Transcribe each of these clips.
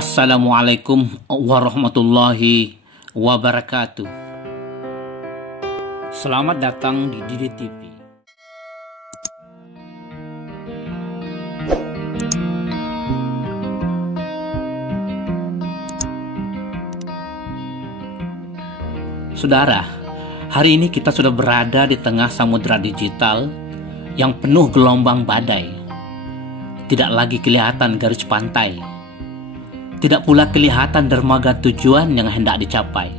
Assalamualaikum warahmatullahi wabarakatuh. Selamat datang di Didi TV. Saudara, hari ini kita sudah berada di tengah samudera digital yang penuh gelombang badai. Tidak lagi kelihatan garis pantai. Tidak pula kelihatan dermaga tujuan yang hendak dicapai.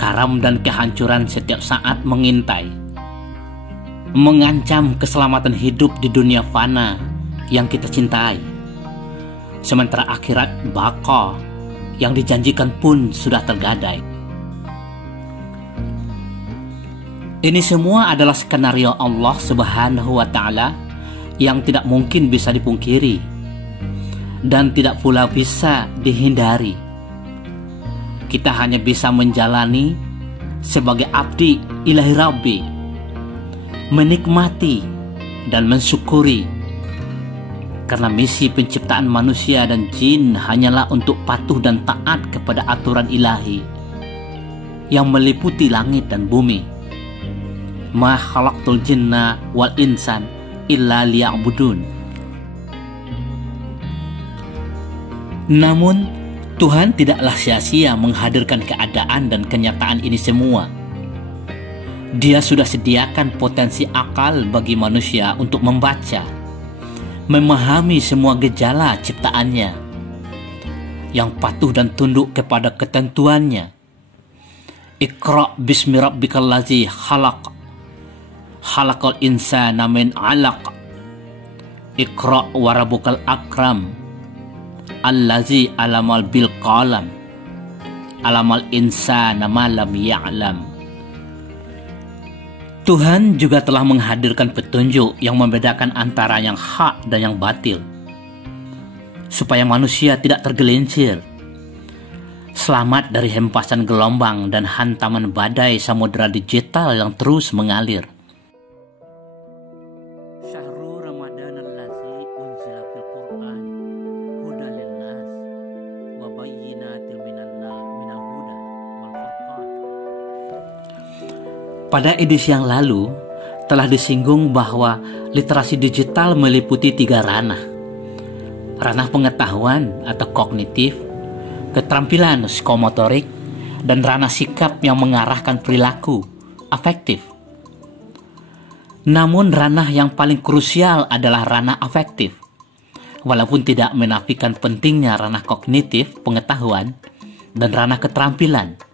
Karam dan kehancuran setiap saat mengintai, mengancam keselamatan hidup di dunia fana yang kita cintai. Sementara akhirat baka yang dijanjikan pun sudah tergadai. Ini semua adalah skenario Allah Subhanahu wa Ta'ala yang tidak mungkin bisa dipungkiri dan tidak pula bisa dihindari. Kita hanya bisa menjalani sebagai abdi ilahi Rabbi, menikmati dan mensyukuri, karena misi penciptaan manusia dan jin hanyalah untuk patuh dan taat kepada aturan ilahi yang meliputi langit dan bumi. Ma khalaqtul jinna wal insan illa liya'budun. Namun Tuhan tidaklah sia-sia menghadirkan keadaan dan kenyataan ini semua. Dia sudah sediakan potensi akal bagi manusia untuk membaca, memahami semua gejala ciptaannya, yang patuh dan tunduk kepada ketentuannya. Iqra bismi rabbikal ladzi khalaq, khalaqal insana min 'alaq. Iqra wa rabbukal akram, allazi alamal bil qalam, alamal insana ma lam ya'lam. Tuhan juga telah menghadirkan petunjuk yang membedakan antara yang hak dan yang batil, supaya manusia tidak tergelincir, selamat dari hempasan gelombang dan hantaman badai samudera digital yang terus mengalir. Pada edisi yang lalu telah disinggung bahwa literasi digital meliputi 3 ranah. Ranah pengetahuan atau kognitif, keterampilan psikomotorik, dan ranah sikap yang mengarahkan perilaku afektif. Namun ranah yang paling krusial adalah ranah afektif. Walaupun tidak menafikan pentingnya ranah kognitif pengetahuan dan ranah keterampilan.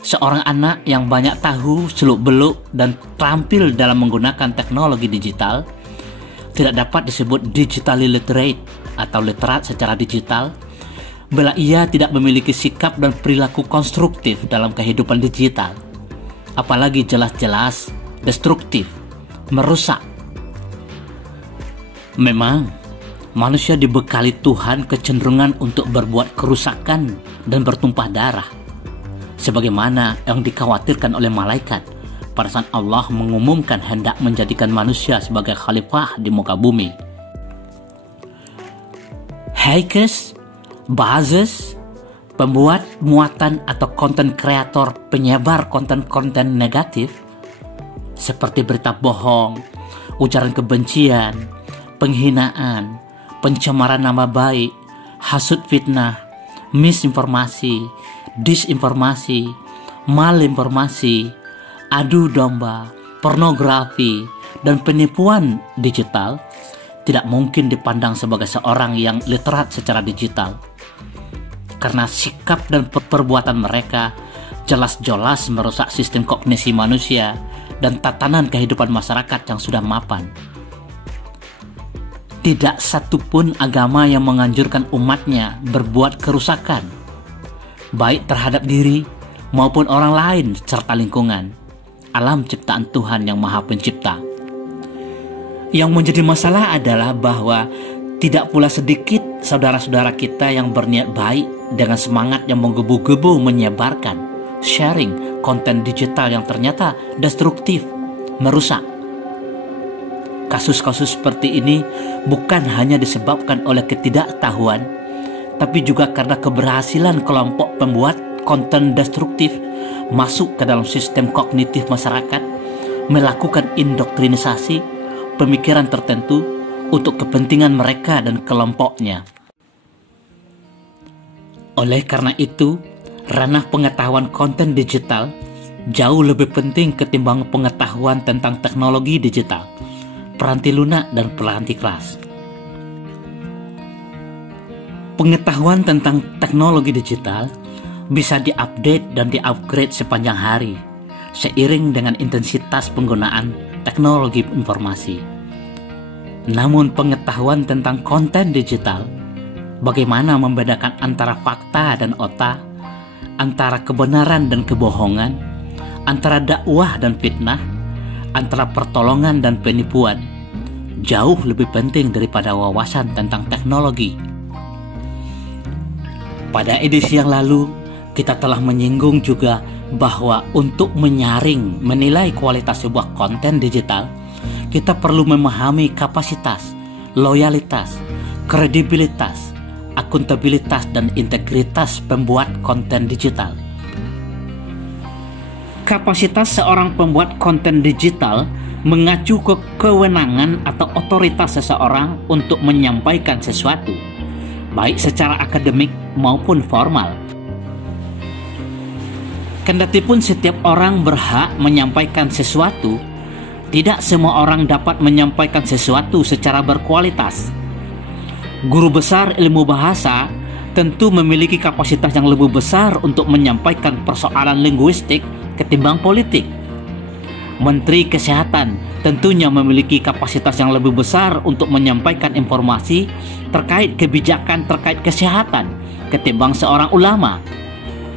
Seorang anak yang banyak tahu seluk-beluk dan terampil dalam menggunakan teknologi digital tidak dapat disebut digitally literate atau literat secara digital bila ia tidak memiliki sikap dan perilaku konstruktif dalam kehidupan digital, apalagi jelas-jelas destruktif, merusak. Memang manusia dibekali Tuhan kecenderungan untuk berbuat kerusakan dan bertumpah darah, sebagaimana yang dikhawatirkan oleh malaikat pada saat Allah mengumumkan hendak menjadikan manusia sebagai khalifah di muka bumi. Hackers, buzzers, pembuat muatan atau konten kreator penyebar konten-konten negatif seperti berita bohong, ujaran kebencian, penghinaan, pencemaran nama baik, hasut fitnah, misinformasi, disinformasi, malinformasi, adu domba, pornografi, dan penipuan digital tidak mungkin dipandang sebagai seorang yang literat secara digital, karena sikap dan perbuatan mereka jelas-jelas merusak sistem kognisi manusia dan tatanan kehidupan masyarakat yang sudah mapan. Tidak satupun agama yang menganjurkan umatnya berbuat kerusakan, baik terhadap diri maupun orang lain serta lingkungan, alam ciptaan Tuhan yang Maha Pencipta. Yang menjadi masalah adalah bahwa tidak pula sedikit saudara-saudara kita yang berniat baik dengan semangat yang menggebu-gebu menyebarkan, sharing konten digital yang ternyata destruktif, merusak. Kasus-kasus seperti ini bukan hanya disebabkan oleh ketidaktahuan, tapi juga karena keberhasilan kelompok pembuat konten destruktif masuk ke dalam sistem kognitif masyarakat, melakukan indoktrinisasi pemikiran tertentu untuk kepentingan mereka dan kelompoknya. Oleh karena itu, ranah pengetahuan konten digital jauh lebih penting ketimbang pengetahuan tentang teknologi digital, peranti lunak, dan peranti keras. Pengetahuan tentang teknologi digital bisa diupdate dan diupgrade sepanjang hari, seiring dengan intensitas penggunaan teknologi informasi. Namun pengetahuan tentang konten digital, bagaimana membedakan antara fakta dan otak, antara kebenaran dan kebohongan, antara dakwah dan fitnah, antara pertolongan dan penipuan, jauh lebih penting daripada wawasan tentang teknologi. Pada edisi yang lalu, kita telah menyinggung juga bahwa untuk menyaring, menilai kualitas sebuah konten digital, kita perlu memahami kapasitas, loyalitas, kredibilitas, akuntabilitas, dan integritas pembuat konten digital. Kapasitas seorang pembuat konten digital mengacu ke kewenangan atau otoritas seseorang untuk menyampaikan sesuatu, baik secara akademik maupun formal. Kendatipun setiap orang berhak menyampaikan sesuatu, tidak semua orang dapat menyampaikan sesuatu secara berkualitas. Guru besar ilmu bahasa tentu memiliki kapasitas yang lebih besar untuk menyampaikan persoalan linguistik ketimbang politik. Menteri Kesehatan tentunya memiliki kapasitas yang lebih besar untuk menyampaikan informasi terkait kebijakan terkait kesehatan ketimbang seorang ulama,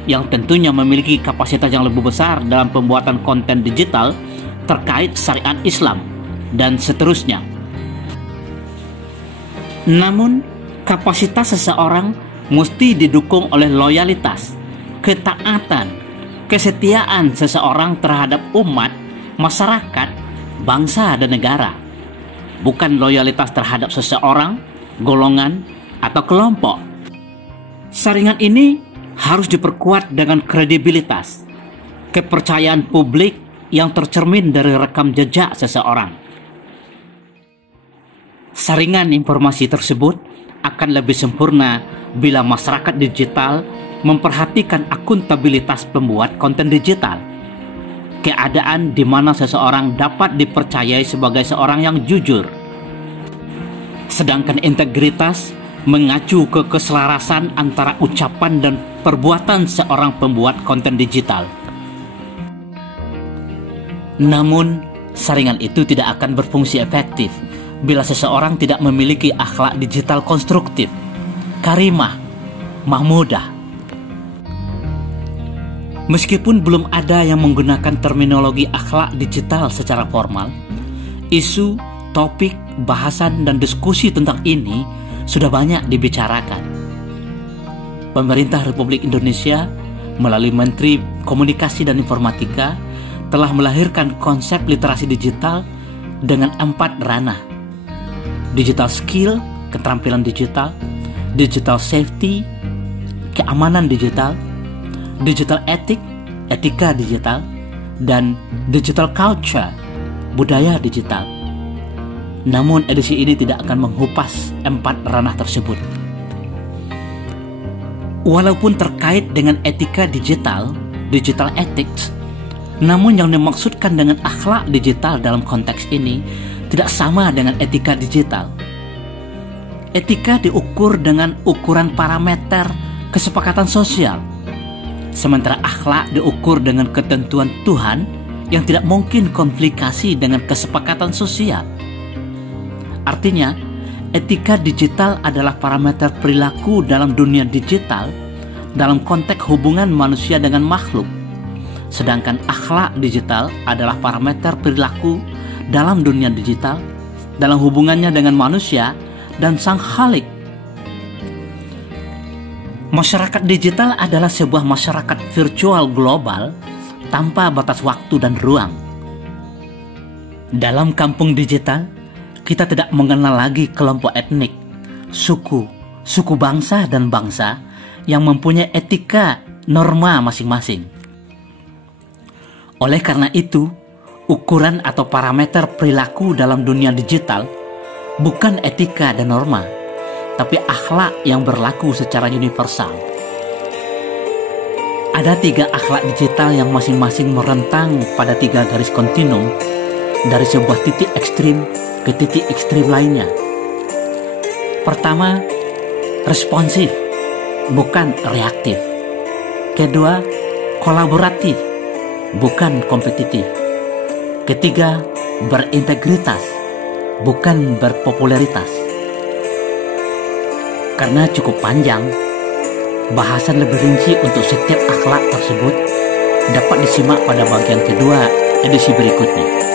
yang tentunya memiliki kapasitas yang lebih besar dalam pembuatan konten digital terkait syariat Islam, dan seterusnya. Namun, kapasitas seseorang mesti didukung oleh loyalitas, ketaatan, kesetiaan seseorang terhadap umat, masyarakat, bangsa, dan negara, bukan loyalitas terhadap seseorang, golongan, atau kelompok. Saringan ini harus diperkuat dengan kredibilitas, kepercayaan publik yang tercermin dari rekam jejak seseorang. Saringan informasi tersebut akan lebih sempurna bila masyarakat digital memperhatikan akuntabilitas pembuat konten digital, keadaan di mana seseorang dapat dipercayai sebagai seorang yang jujur. Sedangkan integritas mengacu ke keselarasan antara ucapan dan perbuatan seorang pembuat konten digital. Namun, saringan itu tidak akan berfungsi efektif bila seseorang tidak memiliki akhlak digital konstruktif, karimah, mahmudah. Meskipun belum ada yang menggunakan terminologi akhlak digital secara formal, isu, topik, bahasan, dan diskusi tentang ini sudah banyak dibicarakan. Pemerintah Republik Indonesia melalui Menteri Komunikasi dan Informatika telah melahirkan konsep literasi digital dengan 4 ranah: digital skill, keterampilan digital, digital safety, keamanan digital, digital ethic, etika digital, dan digital culture, budaya digital. Namun edisi ini tidak akan mengupas 4 ranah tersebut. Walaupun terkait dengan etika digital, digital ethics, namun yang dimaksudkan dengan akhlak digital dalam konteks ini tidak sama dengan etika digital. Etika diukur dengan ukuran parameter kesepakatan sosial, sementara akhlak diukur dengan ketentuan Tuhan yang tidak mungkin konflikasi dengan kesepakatan sosial. Artinya, etika digital adalah parameter perilaku dalam dunia digital dalam konteks hubungan manusia dengan makhluk. Sedangkan akhlak digital adalah parameter perilaku dalam dunia digital dalam hubungannya dengan manusia dan Sang Khalik. Masyarakat digital adalah sebuah masyarakat virtual global tanpa batas waktu dan ruang. Dalam kampung digital, Kita tidak mengenal lagi kelompok etnik, suku bangsa dan bangsa yang mempunyai etika norma masing-masing. Oleh karena itu, ukuran atau parameter perilaku dalam dunia digital bukan etika dan norma, tapi akhlak yang berlaku secara universal. Ada 3 akhlak digital yang masing-masing merentang pada 3 garis kontinum dari sebuah titik ekstrim ke titik ekstrim lainnya. Pertama, responsif, bukan reaktif. Kedua, kolaboratif, bukan kompetitif. Ketiga, berintegritas, bukan berpopularitas. Karena cukup panjang, bahasan lebih rinci untuk setiap akhlak tersebut dapat disimak pada bagian kedua edisi berikutnya.